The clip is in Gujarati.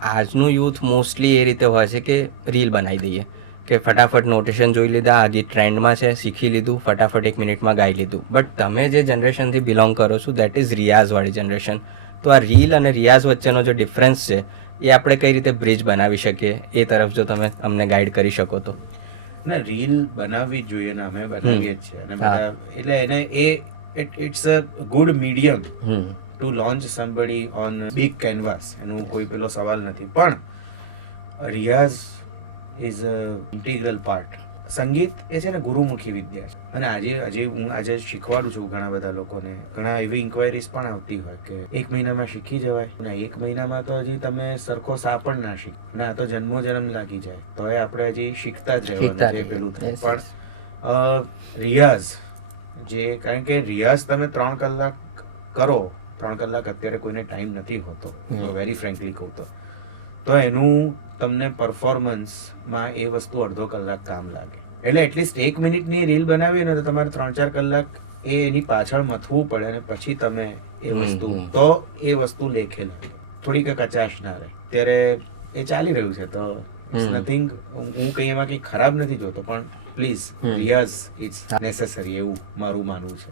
આજનું યુથ મોસ્ટલી એ રીતે હોય છે કે રીલ બનાવી દઈએ કે ફટાફટ નોટેશન જોઈ લીધા, આ ગીત ટ્રેન્ડમાં છે, શીખી લીધું, ફટાફટ 1 મિનિટમાં ગાઈ લીધું. બટ તમે જે જનરેશનથી બિલોંગ કરો છો દેટ ઇઝ રિયાઝવાળી જનરેશન. તો આ રીલ અને રિયાઝ વચ્ચેનો જે ડિફરન્સ છે એ આપણે કઈ રીતે બ્રિજ બનાવી શકીએ એ તરફ જો તમે અમને ગાઈડ કરી શકો તો. ના, રીલ બનાવવી જ જોઈએ ને અમે બનાવીએ જ છે અને બધા એટલે એને it's a good medium to launch somebody on big canvas. એનું કોઈ પેલો સવાલ નથી, પણ riyaz is a integral part. સંગીત એ છે ને ગુરુમુખી વિદ્યા છે અને હું શીખવાડું છું ઘણા બધા લોકોને. ઘણા એવી ઇન્ક્વાયરીઝ પણ આવતી હોય કે 1 મહિનામાં શીખી જવાય ને 1 મહિનામાં તો હજી તમે સરખો સા પણ ના શીખ ને આ તો જન્મ લાગી જાય તો એ આપણે હજી શીખતા જ રહેવાનું છે પેલું થાય. પણ રિયાઝ કારણ કે રિયાઝ તમે 3 કલાક કરો, 3 કલાક અત્યારે કોઈને ટાઈમ નથી હોતો, વેરી ફ્રેન્કલી કહું તો એનું તમને પરફોર્મન્સમાં એ વસ્તુ અડધો કલાક કામ લાગે. એટલે એટલીસ્ટ 1 મિનિટની રીલ બનાવી ને તો તમારે 3-4 કલાક એની પાછળ મથવું પડે અને પછી તમે એ વસ્તુ તો એ વસ્તુ લેખે લાગે, થોડીક કચાશ ના રહે. ત્યારે એ ચાલી રહ્યું છે તો ઇટ્સ નથિંગ. હું કંઈ એમાં કંઈ ખરાબ નથી જોતો, પણ પ્લીઝ રિયાઝ ઇટ્સ નેસેસરી એવું મારું માનવું છે.